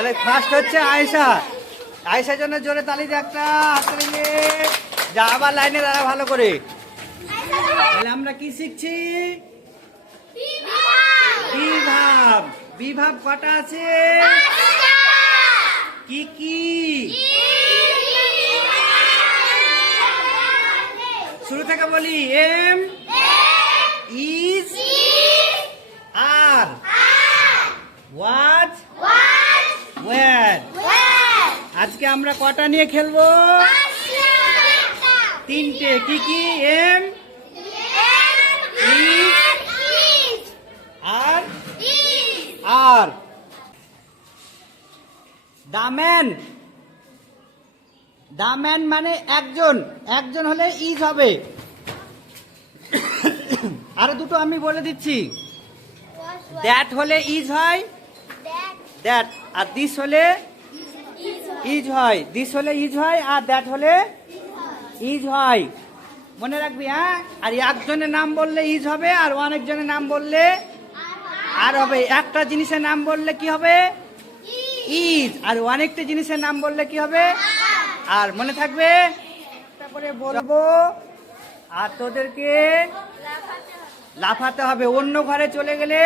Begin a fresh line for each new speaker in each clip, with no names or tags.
তাহলে ফার্স্ট হচ্ছে আয়েশা। আয়েশার জন্য জোরে তালি দিয়ে একটা হাততালি যা, আবার লাইনে দাঁড়া ভালো করে। তাহলে আমরা কি শিখছি? বিভাব। বিভাব কটা আছে? কি কি? শুরু থেকে বলি, এম? আমরা কটা নিয়ে খেলব? তিনটে। কি কি? এম? আর? আর। দাম্যান দাম্যান মানে একজন। একজন হলে ইজ হবে। আরও দুটো আমি বলে দিচ্ছি। দ্যাট হলে ইজ হয়। দ্যাট আর দিস হলে ইজ হয় দিস হলে ইজ হয় আর দ্যাট হলে ইজ হয়। মনে রাখবি হ্যাঁ? আর একজনের নাম বললে ইজ হবে আর অনেকজনের নাম বললে আর হবে। একটা জিনিসের নাম বললে কি হবে? ইজ। আর অনেকটা জিনিসের নাম বললে কি হবে? আর মনে থাকবে? তারপরে বলব, আর তোদেরকে লাফাতে হবে। অন্য ঘরে চলে গেলে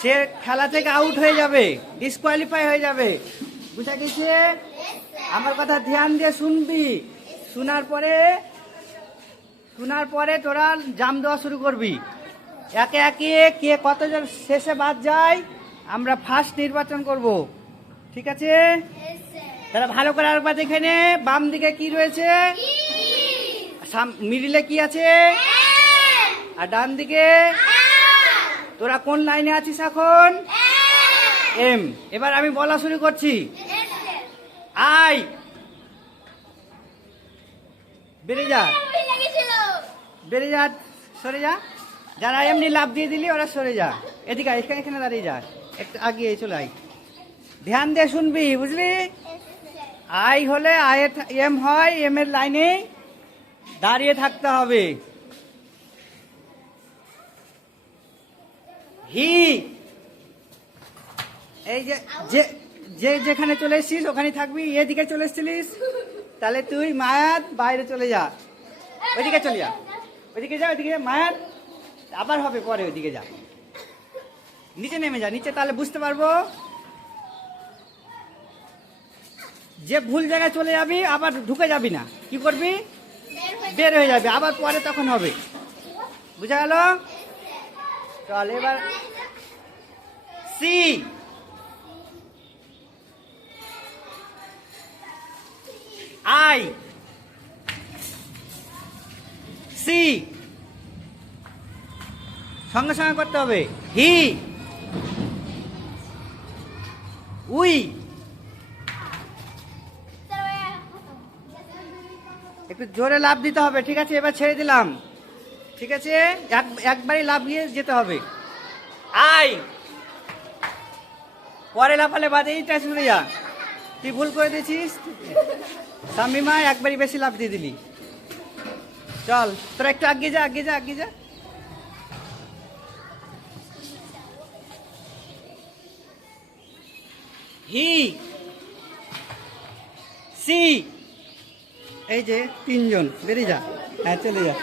সে খেলা থেকে আউট হয়ে যাবে ডিসকোয়ালিফাই হয়ে যাবে। বুঝা গেছে? আমার কথা ধ্যান দিয়ে শুনবি। শোনার পরে শোনার পরে তোরা জাম দেওয়া শুরু করবি। একে একে কে কতজন শেষে বাদ যায় আমরা ফার্স্ট নির্বাচন করব। ঠিক আছে? তারা ভালো করে আরেকবার দেখে নে বাম দিকে কি রয়েছে? মিডিলে কি আছে? আর ডান দিকে? তোরা কোন লাইনে আছিস এখন? এম এবার আমি বলা শুরু করছি। আই বেড়ে যা। বেড়ে যা, সরে যা। যারা এমনি লাভ দিয়ে দিলি, ওরা সরে যা। এদিকে এখানে এখানে দাঁড়িয়ে যা। একটু আগিয়ে চলে আয়। ধ্যান দিয়ে শুনবি, বুঝলি? আই হলে আয়ের এম হয় এম এর লাইনে দাঁড়িয়ে থাকতে হবে। হি এই যে যে যে যেখানে চলে এসছিস ওখানে থাকবি। এদিকে চলে এসছিলিস। তাহলে তুই মায়াত বাইরে চলে যা। ওইদিকে চলে যা। ওইদিকে যা, ওইদিকে মায়াত আবার হবে পরে ওইদিকে যা। নিচে নেমে যা। নিচে তাহলে বুঝতে পারব। যে ভুল জায়গায় চলে যাবি, আবার ঢুকে যাবি না। কি করবি? বের হয়ে যাবে। আবার পরে তখন হবে। বুঝা গেল? চল এবার সি। আই সি সঙ্গে সঙ্গে করতে হবে। হি উই একটু জোরে লাভ দিতে হবে, ঠিক আছে? এবার ছেড়ে দিলাম। ঠিক আছে? এক- একবারই লাভ দিয়ে যেতে হবে। আই পরে লাফালে বাদে এইটা শুনে যা। তুই ভুল করে দিয়েছিস? সামিমা একবারই বেশি লাভ দিয়ে দিলি। চল, তোরা একটু আগে যা আগে যা আগে যা। He, she. এই যে তিনজন, বেরিয়ে যা। হ্যাঁ চলে যা।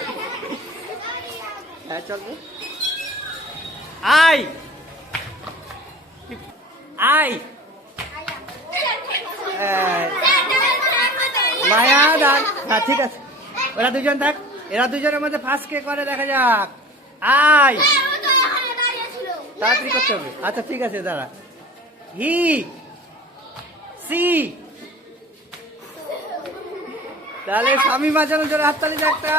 হ্যাঁ চলবো আই আই মায়া দাগ। হ্যাঁ ঠিক আছে। ওরা দুজন থাক। এরা দুজনের মধ্যে ফার্স্ট কে করে দেখা যাক। আই তাড়াতাড়ি করতে হবে। আচ্ছা ঠিক আছে, দাঁড়া। হি। সি। তাহলে স্বামী মাঝানোর জন্য হাততালি একটা।